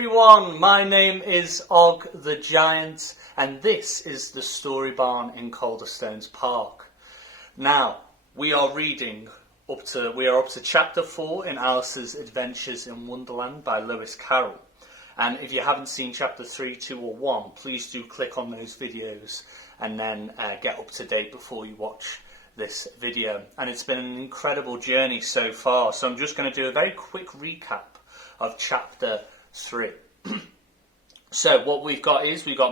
everyone, my name is Og the Giant and this is the Storybarn in Calderstones Park. Now, we are up to chapter 4 in Alice's Adventures in Wonderland by Lewis Carroll. And if you haven't seen chapter 3, 2 or 1, please do click on those videos and then get up to date before you watch this video. And it's been an incredible journey so far, so I'm just going to do a very quick recap of chapter 3. So what we've got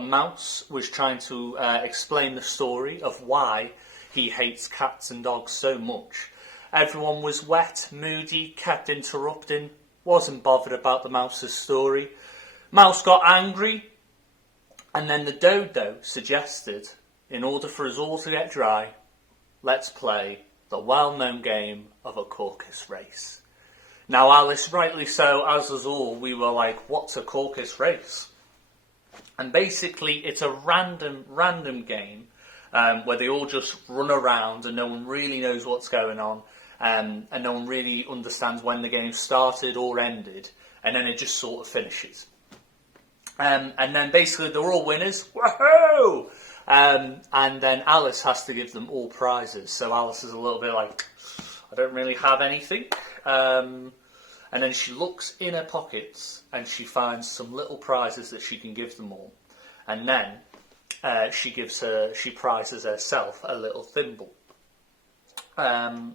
Mouse was trying to explain the story of why he hates cats and dogs so much. Everyone was wet, moody, kept interrupting, wasn't bothered about the Mouse's story. Mouse got angry, and then the Dodo suggested, in order for us all to get dry, let's play the well-known game of a caucus race. Now Alice, rightly so, as us all, we were like, what's a caucus race? And basically it's a random game where they all just run around and no one really knows what's going on, and no one really understands when the game started or ended, and then it just sort of finishes. And then basically they're all winners, woohoo! And then Alice has to give them all prizes, so Alice is a little bit like, I don't really have anything. And then she looks in her pockets and she finds some little prizes that she can give them all. And then she prizes herself a little thimble. And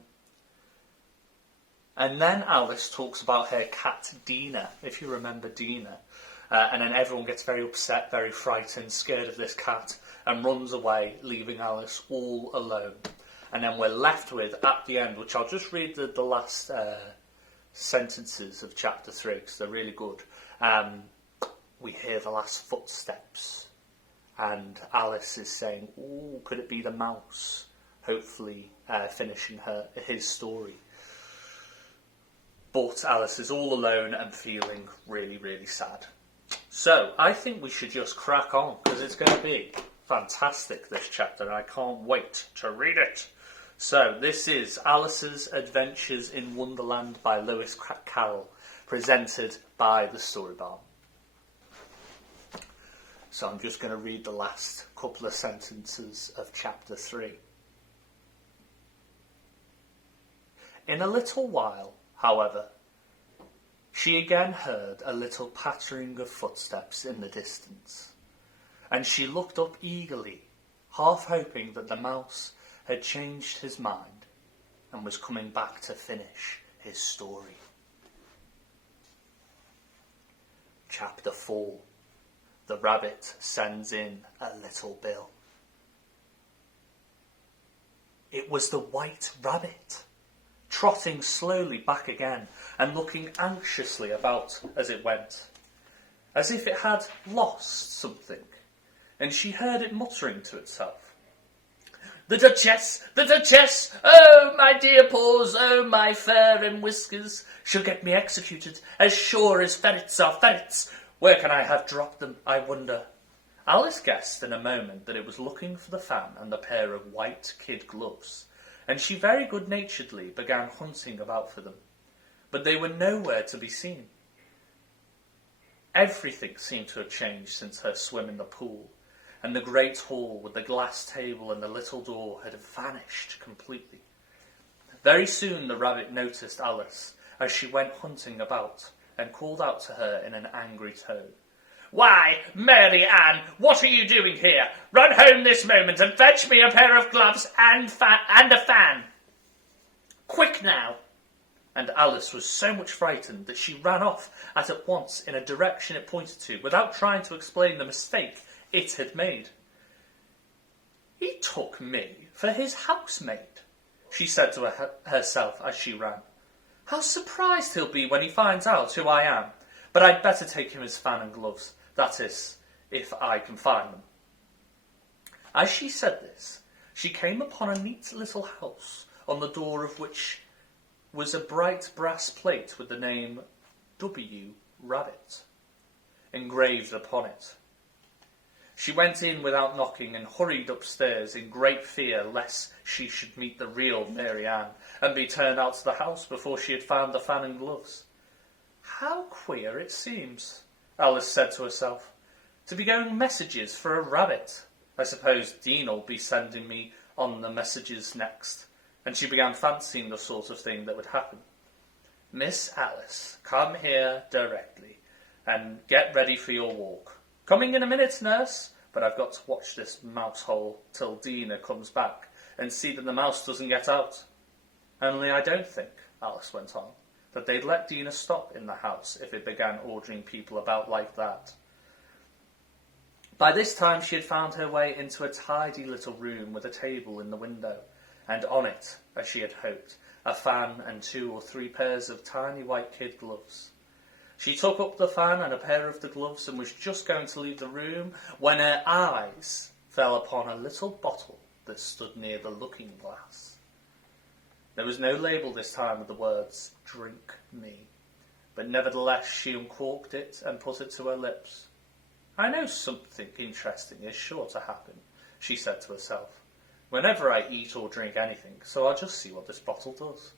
then Alice talks about her cat Dina, if you remember Dina. And then everyone gets very upset, very frightened, scared of this cat, and runs away, leaving Alice all alone. And then we're left with, at the end, which I'll just read the last sentences of chapter 3, because they're really good. We hear the last footsteps, and Alice is saying, ooh, could it be the mouse? Hopefully finishing his story. But Alice is all alone and feeling really, really sad. So, I think we should just crack on, because it's going to be fantastic, this chapter, and I can't wait to read it. So, this is Alice's Adventures in Wonderland by Lewis Carroll, presented by the Storybarn. So, I'm just going to read the last couple of sentences of chapter 3. In a little while, however, she again heard a little pattering of footsteps in the distance, and she looked up eagerly, half hoping that the mouse had changed his mind and was coming back to finish his story. Chapter 4. The rabbit sends in a little bill. It was the white rabbit, trotting slowly back again and looking anxiously about as it went, as if it had lost something, and she heard it muttering to itself. The Duchess! The Duchess! Oh, my dear paws! Oh, my fur and whiskers! She'll get me executed, as sure as ferrets are ferrets! Where can I have dropped them, I wonder? Alice guessed in a moment that it was looking for the fan and the pair of white kid gloves, and she very good-naturedly began hunting about for them. But they were nowhere to be seen. Everything seemed to have changed since her swim in the pool, and the great hall with the glass table and the little door had vanished completely. Very soon the rabbit noticed Alice as she went hunting about, and called out to her in an angry tone. Why, Mary Ann, what are you doing here? Run home this moment and fetch me a pair of gloves and a fan. Quick now! And Alice was so much frightened that she ran off at once in a direction it pointed to, without trying to explain the mistake it had made. He took me for his housemaid, she said to herself as she ran. How surprised he'll be when he finds out who I am. But I'd better take him his fan and gloves, that is, if I can find them. As she said this, she came upon a neat little house, on the door of which was a bright brass plate with the name W. Rabbit engraved upon it. She went in without knocking and hurried upstairs in great fear lest she should meet the real Mary Ann and be turned out to the house before she had found the fan and gloves. How queer it seems, Alice said to herself. To be going messages for a rabbit. I suppose Dean'll be sending me on the messages next. And she began fancying the sort of thing that would happen. Miss Alice, come here directly and get ready for your walk. Coming in a minute, nurse, but I've got to watch this mouse hole till Dina comes back and see that the mouse doesn't get out. Only I don't think, Alice went on, that they'd let Dina stop in the house if it began ordering people about like that. By this time she had found her way into a tidy little room with a table in the window, and on it, as she had hoped, a fan and 2 or 3 pairs of tiny white kid gloves. She took up the fan and a pair of the gloves and was just going to leave the room when her eyes fell upon a little bottle that stood near the looking glass. There was no label this time with the words, "Drink me," but nevertheless she uncorked it and put it to her lips. I know something interesting is sure to happen, she said to herself, whenever I eat or drink anything, so I'll just see what this bottle does.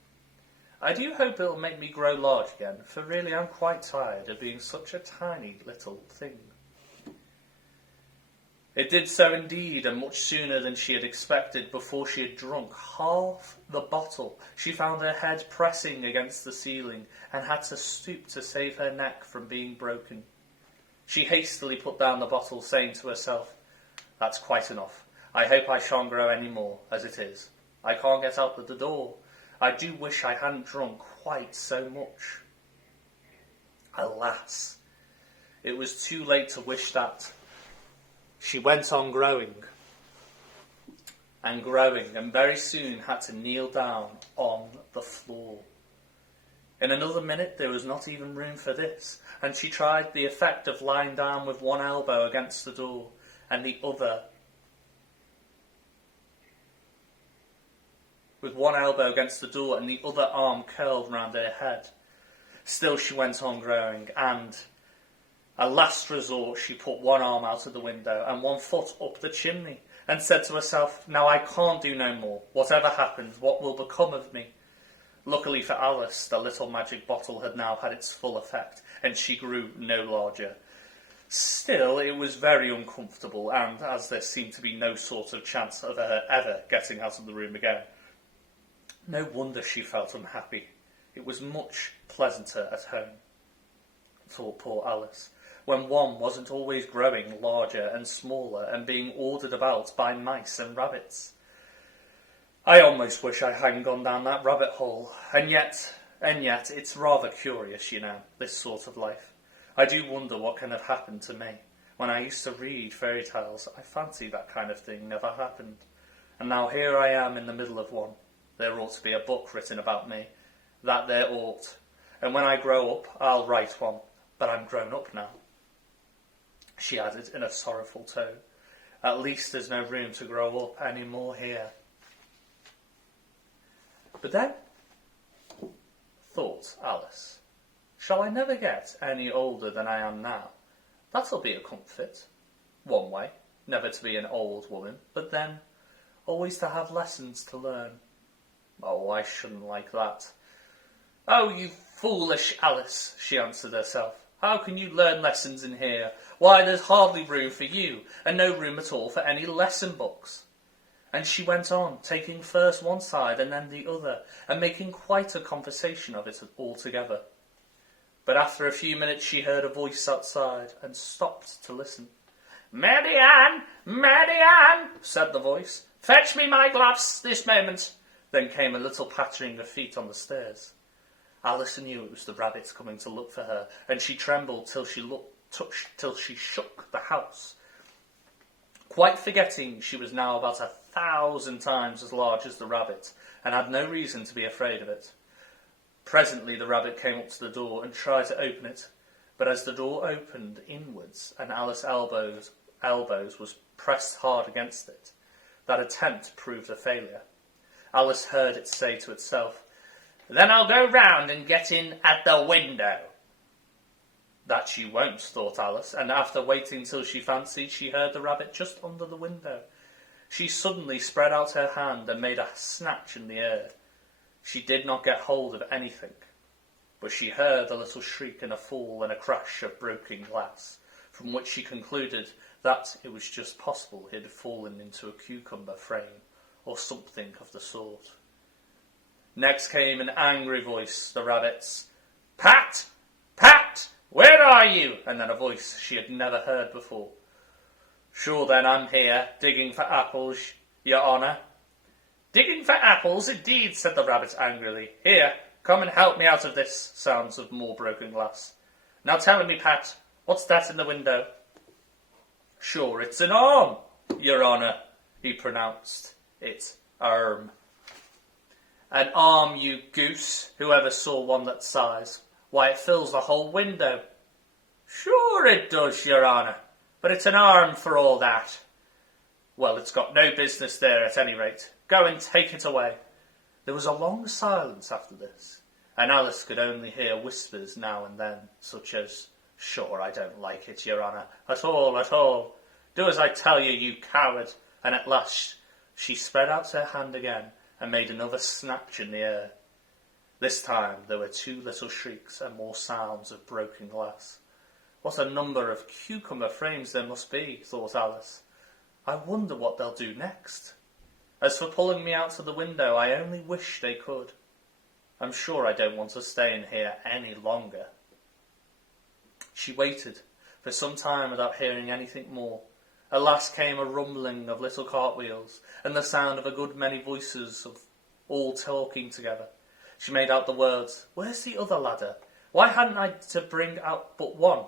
I do hope it'll make me grow large again, for really I'm quite tired of being such a tiny little thing. It did so indeed, and much sooner than she had expected. Before she had drunk half the bottle, she found her head pressing against the ceiling and had to stoop to save her neck from being broken. She hastily put down the bottle, saying to herself, That's quite enough. I hope I shan't grow any more, as it is. I can't get out of the door. I do wish I hadn't drunk quite so much. Alas, it was too late to wish that. She went on growing, and very soon had to kneel down on the floor. In another minute there was not even room for this, and she tried the effect of lying down with one elbow against the door and the other arm curled round her head. Still she went on growing, and at last resort she put one arm out of the window and one foot up the chimney, and said to herself, Now I can't do no more. Whatever happens, what will become of me? Luckily for Alice, the little magic bottle had now had its full effect, and she grew no larger. Still, it was very uncomfortable, and as there seemed to be no sort of chance of her ever getting out of the room again, no wonder she felt unhappy. It was much pleasanter at home, thought poor Alice, when one wasn't always growing larger and smaller and being ordered about by mice and rabbits. I almost wish I hadn't gone down that rabbit hole, and yet it's rather curious, you know, this sort of life. I do wonder what can have happened to me. When I used to read fairy tales, I fancy that kind of thing never happened. And now here I am in the middle of one. There ought to be a book written about me. That there ought. And when I grow up, I'll write one. But I'm grown up now, she added in a sorrowful tone. At least there's no room to grow up any more here. But then, thought Alice, shall I never get any older than I am now? That'll be a comfort. One way, never to be an old woman, but then always to have lessons to learn. Oh, I shouldn't like that. Oh, you foolish Alice, she answered herself. How can you learn lessons in here? Why, there's hardly room for you, and no room at all for any lesson books. And she went on, taking first one side and then the other, and making quite a conversation of it altogether. But after a few minutes she heard a voice outside, and stopped to listen. Mary Ann, said the voice. Fetch me my gloves this moment. Then came a little pattering of feet on the stairs. Alice knew it was the rabbit coming to look for her, and she trembled till she shook the house, quite forgetting she was now about 1,000 times as large as the rabbit, and had no reason to be afraid of it. Presently the rabbit came up to the door and tried to open it, but as the door opened inwards and Alice's elbows was pressed hard against it, that attempt proved a failure. Alice heard it say to itself, Then I'll go round and get in at the window. That you won't, thought Alice, and after waiting till she fancied she heard the rabbit just under the window, she suddenly spread out her hand and made a snatch in the air. She did not get hold of anything, but she heard a little shriek and a fall and a crash of broken glass, from which she concluded that it was just possible he had fallen into a cucumber frame, or something of the sort. Next came an angry voice, the rabbit's. "Pat! Pat! Where are you?" And then a voice she had never heard before. "Sure then, I'm here, digging for apples, your honour." "Digging for apples, indeed," said the rabbit angrily. "Here, come and help me out of this." Sounds of more broken glass. "Now tell me, Pat, what's that in the window?" "Sure, it's an arm, your honour," he pronounced. "It's arm." "An arm, you goose, whoever saw one that size. Why, it fills the whole window." "Sure it does, your honour, but it's an arm for all that." "Well, it's got no business there at any rate. Go and take it away." There was a long silence after this, and Alice could only hear whispers now and then, such as, "Sure, I don't like it, your honour, at all, at all. Do as I tell you, you coward." And at last she spread out her hand again and made another snatch in the air. This time there were two little shrieks and more sounds of broken glass. What a number of cucumber frames there must be, thought Alice. I wonder what they'll do next. As for pulling me out of the window, I only wish they could. I'm sure I don't want to stay in here any longer. She waited for some time without hearing anything more. At last came a rumbling of little cartwheels and the sound of a good many voices of all talking together. She made out the words, "Where's the other ladder? Why hadn't I to bring out but one?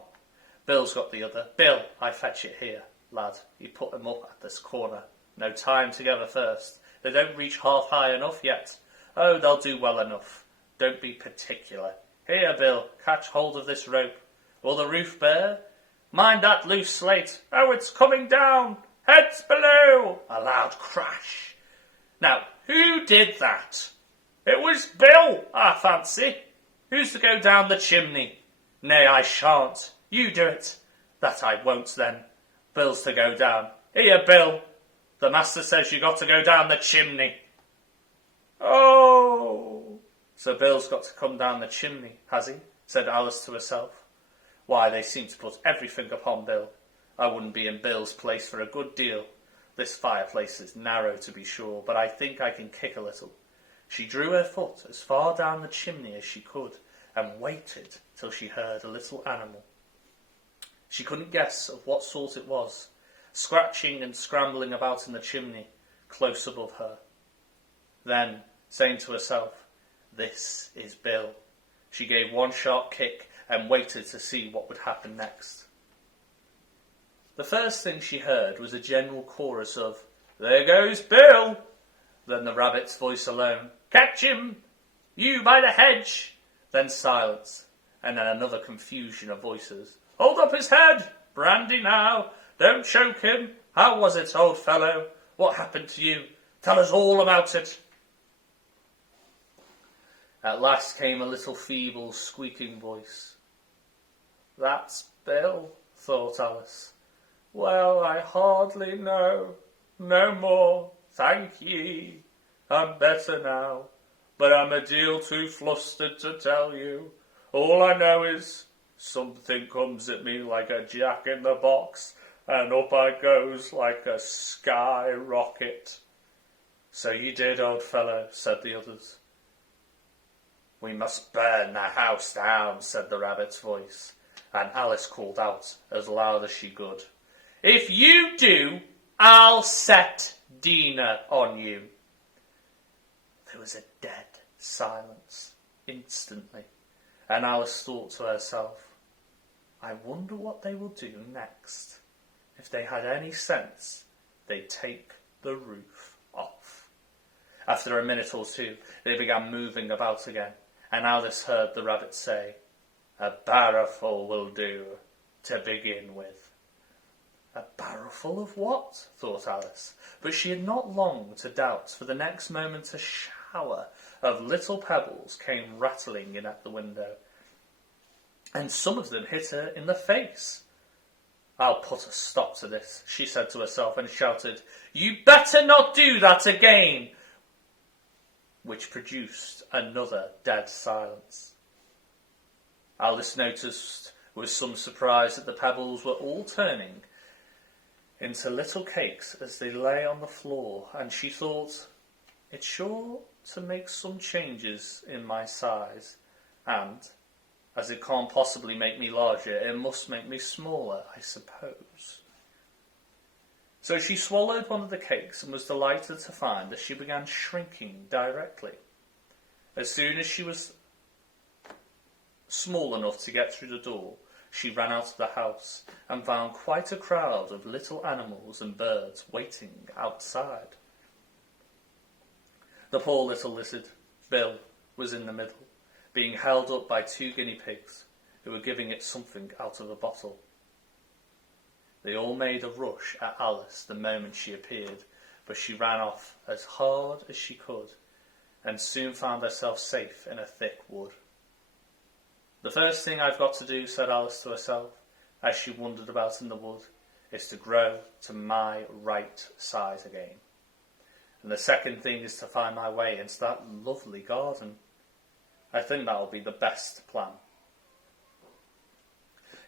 Bill's got the other. Bill, I fetch it here, lad." He put them up at this corner. "No time together first. They don't reach half high enough yet. Oh, they'll do well enough. Don't be particular. Here, Bill, catch hold of this rope. Will the roof bear? Mind that loose slate. Oh, it's coming down. Heads below." A loud crash. "Now, who did that?" "It was Bill, I fancy." "Who's to go down the chimney?" "Nay, I shan't. You do it." "That I won't, then. Bill's to go down." "Here, Bill. The master says you got to go down the chimney." "Oh, so Bill's got to come down the chimney, has he?" said Alice to herself. "Why, they seem to put everything upon Bill. I wouldn't be in Bill's place for a good deal. This fireplace is narrow, to be sure, but I think I can kick a little." She drew her foot as far down the chimney as she could and waited till she heard a little animal. She couldn't guess of what sort it was, scratching and scrambling about in the chimney close above her. Then, saying to herself, "This is Bill," she gave one sharp kick and waited to see what would happen next. The first thing she heard was a general chorus of, "There goes Bill!" Then the rabbit's voice alone, "Catch him! You by the hedge!" Then silence, and then another confusion of voices. "Hold up his head! Brandy now! Don't choke him! How was it, old fellow? What happened to you? Tell us all about it!" At last came a little feeble, squeaking voice. "That's Bill," thought Alice. "Well, I hardly know. No more, thank ye. I'm better now, but I'm a deal too flustered to tell you. All I know is something comes at me like a jack-in-the-box, and up I goes like a sky rocket." "So you did, old fellow," said the others. "We must burn the house down," said the rabbit's voice, and Alice called out as loud as she could, "If you do, I'll set Dina on you." There was a dead silence instantly, and Alice thought to herself, "I wonder what they will do next. If they had any sense, they'd take the roof off." After a minute or two, they began moving about again, and Alice heard the rabbit say, "A barrowful will do, to begin with." A barrowful of what? thought Alice, but she had not long to doubt, for the next moment a shower of little pebbles came rattling in at the window, and some of them hit her in the face. "I'll put a stop to this," she said to herself, and shouted, "You better not do that again," which produced another dead silence. Alice noticed with some surprise that the pebbles were all turning into little cakes as they lay on the floor, and she thought, it's sure to make some changes in my size, and, as it can't possibly make me larger, it must make me smaller, I suppose. So she swallowed one of the cakes and was delighted to find that she began shrinking directly. As soon as she was small enough to get through the door, she ran out of the house and found quite a crowd of little animals and birds waiting outside. The poor little lizard, Bill, was in the middle, being held up by 2 guinea pigs who were giving it something out of a bottle. They all made a rush at Alice the moment she appeared, but she ran off as hard as she could and soon found herself safe in a thick wood. The first thing I've got to do, said Alice to herself, as she wandered about in the wood, is to grow to my right size again. And the second thing is to find my way into that lovely garden. I think that'll be the best plan.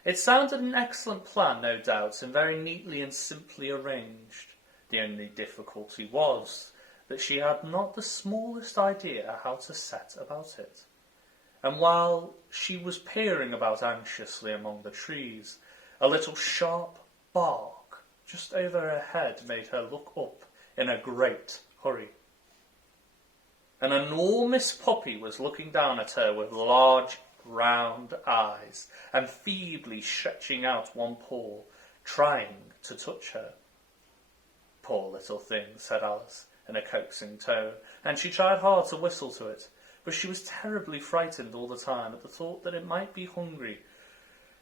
It sounded an excellent plan, no doubt, and very neatly and simply arranged. The only difficulty was that she had not the smallest idea how to set about it. And while she was peering about anxiously among the trees, a little sharp bark just over her head made her look up in a great hurry. An enormous puppy was looking down at her with large round eyes and feebly stretching out one paw, trying to touch her. Poor little thing, said Alice in a coaxing tone, and she tried hard to whistle to it, but she was terribly frightened all the time at the thought that it might be hungry,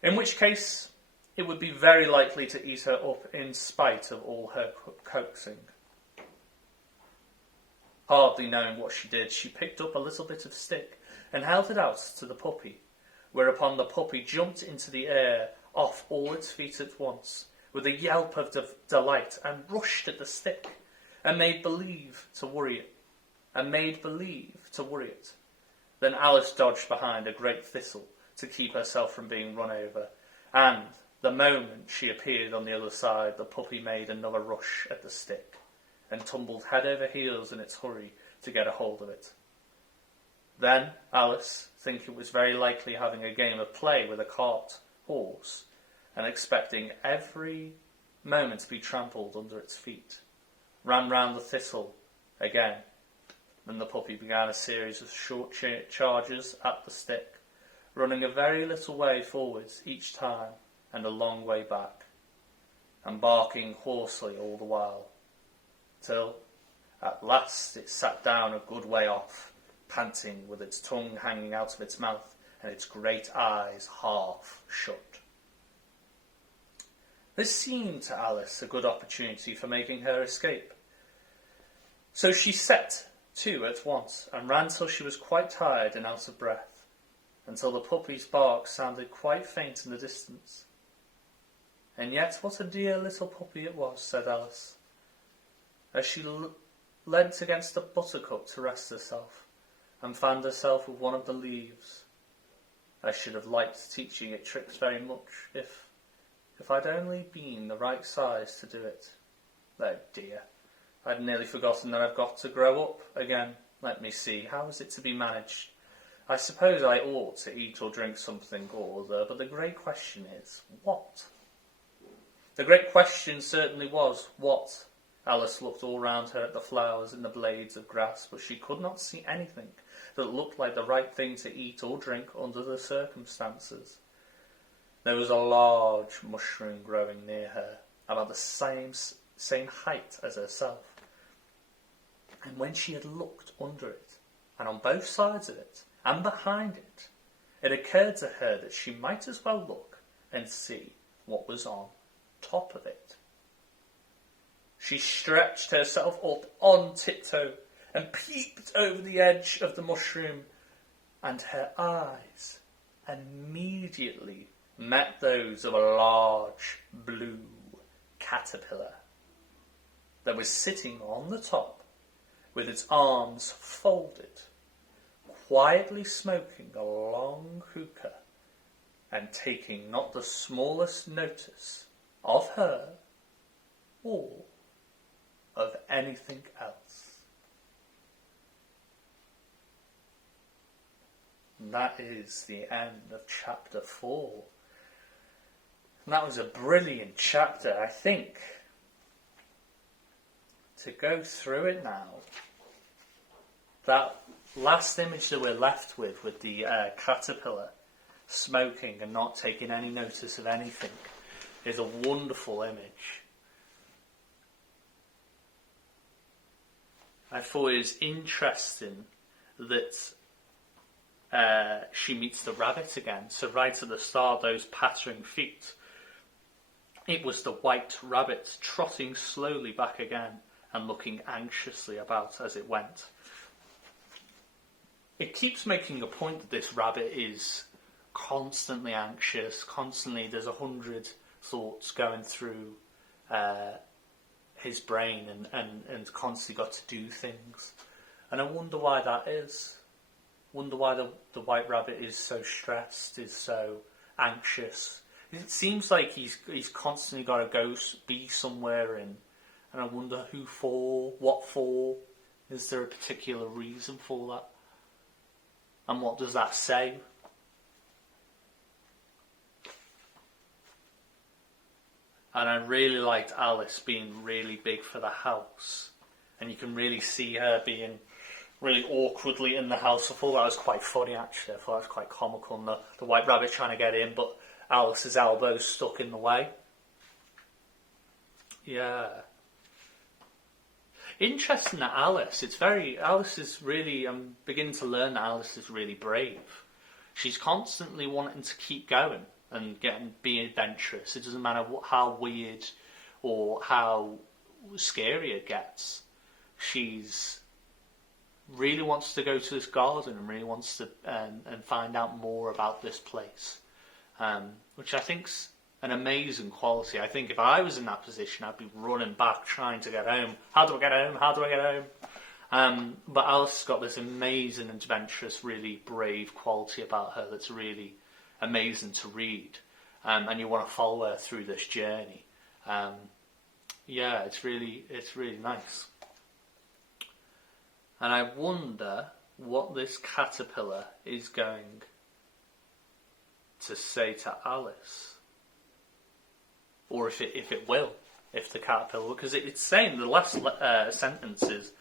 in which case it would be very likely to eat her up in spite of all her coaxing. Hardly knowing what she did, she picked up a little bit of stick and held it out to the puppy, whereupon the puppy jumped into the air off all its feet at once, with a yelp of delight, and rushed at the stick, and made believe to worry it. Then Alice dodged behind a great thistle to keep herself from being run over, and the moment she appeared on the other side, the puppy made another rush at the stick, and tumbled head over heels in its hurry to get a hold of it. Then Alice, thinking it was very likely having a game of play with a cart horse, and expecting every moment to be trampled under its feet, ran round the thistle again. Then the puppy began a series of short charges at the stick, running a very little way forwards each time and a long way back, and barking hoarsely all the while, till at last it sat down a good way off, panting, with its tongue hanging out of its mouth and its great eyes half shut. This seemed to Alice a good opportunity for making her escape. So she set to at once and ran till she was quite tired and out of breath, until the puppy's bark sounded quite faint in the distance. And yet what a dear little puppy it was, said Alice, as she leant against a buttercup to rest herself, and fanned herself with one of the leaves. I should have liked teaching it tricks very much, if I'd only been the right size to do it. Oh dear, I'd nearly forgotten that I've got to grow up again. Let me see, how is it to be managed? I suppose I ought to eat or drink something or other, but the great question is, what? The great question certainly was, what? Alice looked all round her at the flowers and the blades of grass, but she could not see anything that looked like the right thing to eat or drink under the circumstances. There was a large mushroom growing near her, about the same height as herself. And when she had looked under it, and on both sides of it, and behind it, it occurred to her that she might as well look and see what was on top of it. She stretched herself up on tiptoe and peeped over the edge of the mushroom, and her eyes immediately met those of a large blue caterpillar that was sitting on the top with its arms folded, quietly smoking a long hookah and taking not the smallest notice of her or of anything else. And that is the end of chapter 4. And that was a brilliant chapter, I think. To go through it now, that last image that we're left with the caterpillar smoking and not taking any notice of anything, is a wonderful image. I thought it was interesting that she meets the rabbit again. So right at the start, those pattering feet, it was the white rabbit trotting slowly back again and looking anxiously about as it went. It keeps making a point that this rabbit is constantly anxious, there's 100 thoughts going through his brain and constantly got to do things. And I wonder why that is. Wonder why the white rabbit is so stressed, is so anxious. It seems like he's constantly got to go be somewhere, and I wonder who for, what for. Is there a particular reason for that? And what does that say? And I really liked Alice being really big for the house. And you can really see her being really awkwardly in the house. I thought that was quite funny, actually. I thought that was quite comical. And the white rabbit trying to get in, but Alice's elbows stuck in the way. Yeah. Interesting that Alice is really, I'm beginning to learn that Alice is really brave. She's constantly wanting to keep going and be adventurous. It doesn't matter how weird or how scary it gets. She's really wants to go to this garden and really wants to and find out more about this place, which I think's an amazing quality. I think if I was in that position, I'd be running back trying to get home. How do I get home? How do I get home? But Alice has got this amazing, adventurous, really brave quality about her that's really amazing to read, and you want to follow her through this journey. Yeah, it's really nice. And I wonder what this caterpillar is going to say to Alice. Or if it will, if the caterpillar, because it's saying the last sentences,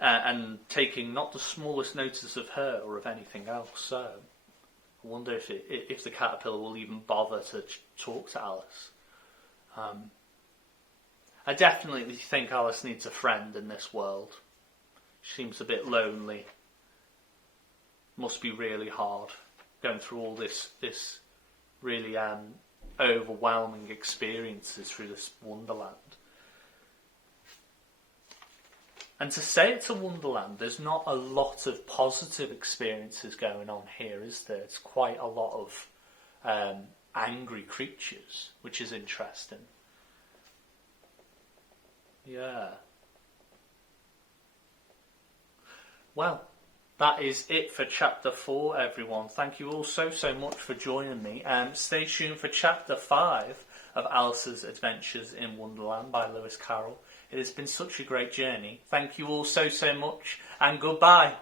and taking not the smallest notice of her or of anything else. So I wonder if the caterpillar will even bother to talk to Alice. I definitely think Alice needs a friend in this world. She seems a bit lonely. Must be really hard going through all this really overwhelming experiences through this Wonderland. And to say it's a Wonderland, there's not a lot of positive experiences going on here, is there? It's quite a lot of angry creatures, which is interesting. Yeah. Well, that is it for chapter 4, everyone. Thank you all so much for joining me. Stay tuned for chapter 5 of Alice's Adventures in Wonderland by Lewis Carroll. It has been such a great journey. Thank you all so much, and goodbye.